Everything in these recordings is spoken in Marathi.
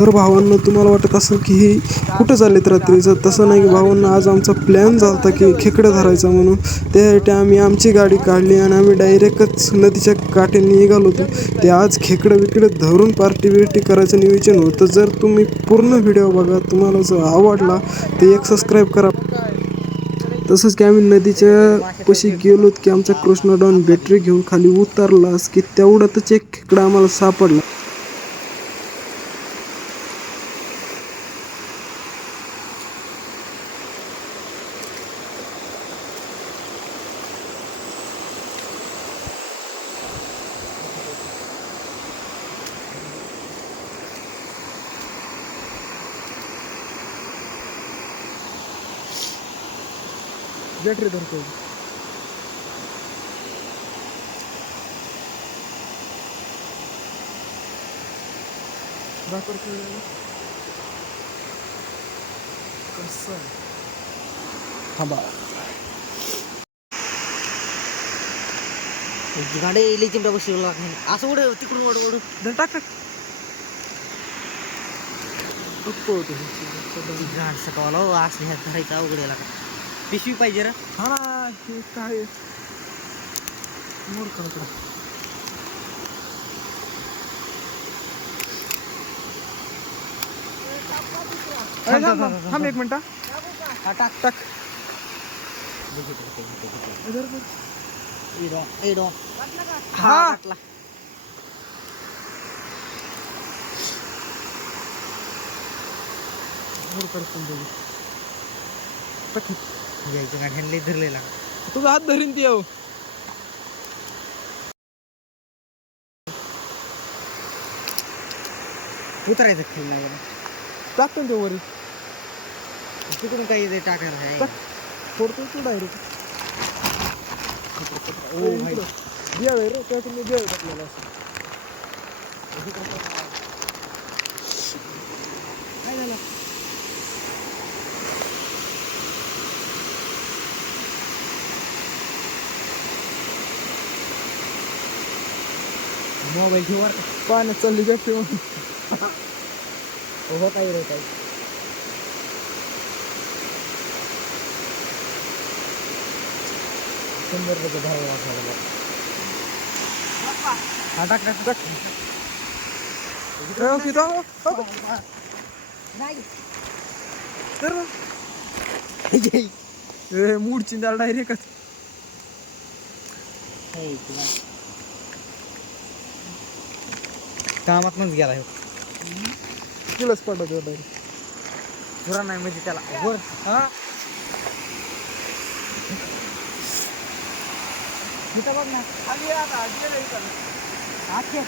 तर भावांना तुम्हाला वाटत असेल की ही कुठं चाललेत रात्रीचं? तसं नाही की भावांना आज आमचा प्लॅन झाला होता की खेकडं धरायचा म्हणून. त्यासाठी आम्ही आमची गाडी काढली आणि आम्ही डायरेक्टच नदीच्या काठ्याने निघालो होतो. ते आज खेकडं विकडं धरून पार्टी बिर्टी करायचं नियोजन होतं. जर तुम्ही पूर्ण व्हिडिओ बघा तुम्हाला जर आवडला तर एक सबस्क्राईब करा. तसंच की आम्ही नदीच्या पशी गेलोत की आमचा कृष्णा डॉन बॅटरी घेऊन खाली उतरलास की तेवढ्यातच एक खेकडा आम्हाला सापडला. बॅटरी धरतो कसं थांबा गाडी इली चिमटा बसवला असं उड तिकडून ओढ ओढ धर टाक टाक घाण सकावला असं ह्यात धरायचं अवघड आहे का पिशवी पाहिजे रे हा हे काय मूर्ख होता. अरे थांब, थांब, थांब एक मिनिट हा. हा टाक. इधर कर. इडो, इडो. हा. करतो. टाक हे. घ्यायचं ह्यांनी लई धरलेला. तुझा हात धरीन ती येऊ. उतरायचं खेळ नाही. टाकतो ना ते वरी. तिकडून काही ते टाकायला आहे. फोडतो तू डायरेक्ट ओ भाई बिया रे त्या तुम्ही बिया टाकलेला असं मोबाईल ठेवर पाण्यात चालली बॅटरी हो काही रे काही शंभर रुपये भाव वाटायला हा टाक टाक टाक. ठेव मूड चिंदाल डायरेक्टच कामातनच गेला तुलाच पडतो डायरेक्ट पुरा नाही म्हणजे त्याला वर हा? बघ ना. आता. आखे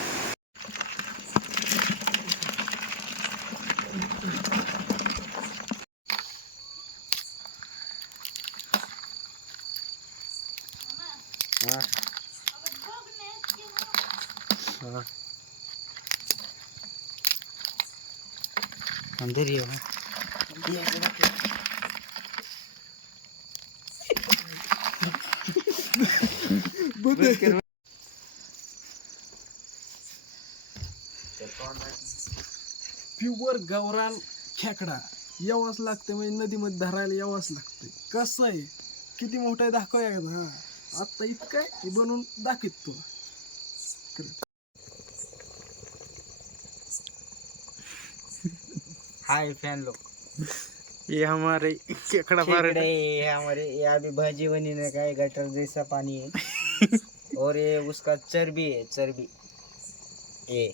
ये प्युअर गौरान खेकडा. यावाच लागते म्हणजे नदीमध्ये धरायला यावाच लागते कसं आहे? किती मोठं आहे दाखवूया का हा. आत्ता इतकं आहे बनवून दाखवित तुला हाय फ़ैन लोग ये हमारे खेकडा खेकड़े ये हमारे ये अभी भाजी बनी ने का गटर जैसा पानी है और ये उसका चर्बी है चर्बी. ये.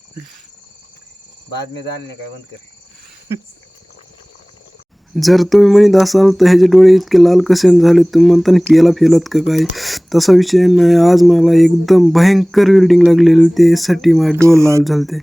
बाद में डालने का बंद कर. जर तुम्ही म्हणत असाल तर ह्याचे डोळे इतके लाल कसे झाले तुम्ही म्हणता पियाला फेलत का काय? तसा विषय नाही. आज मला एकदम भयंकर विल्डिंग लागलेली त्यासाठी माझे डोळे लाल झालते.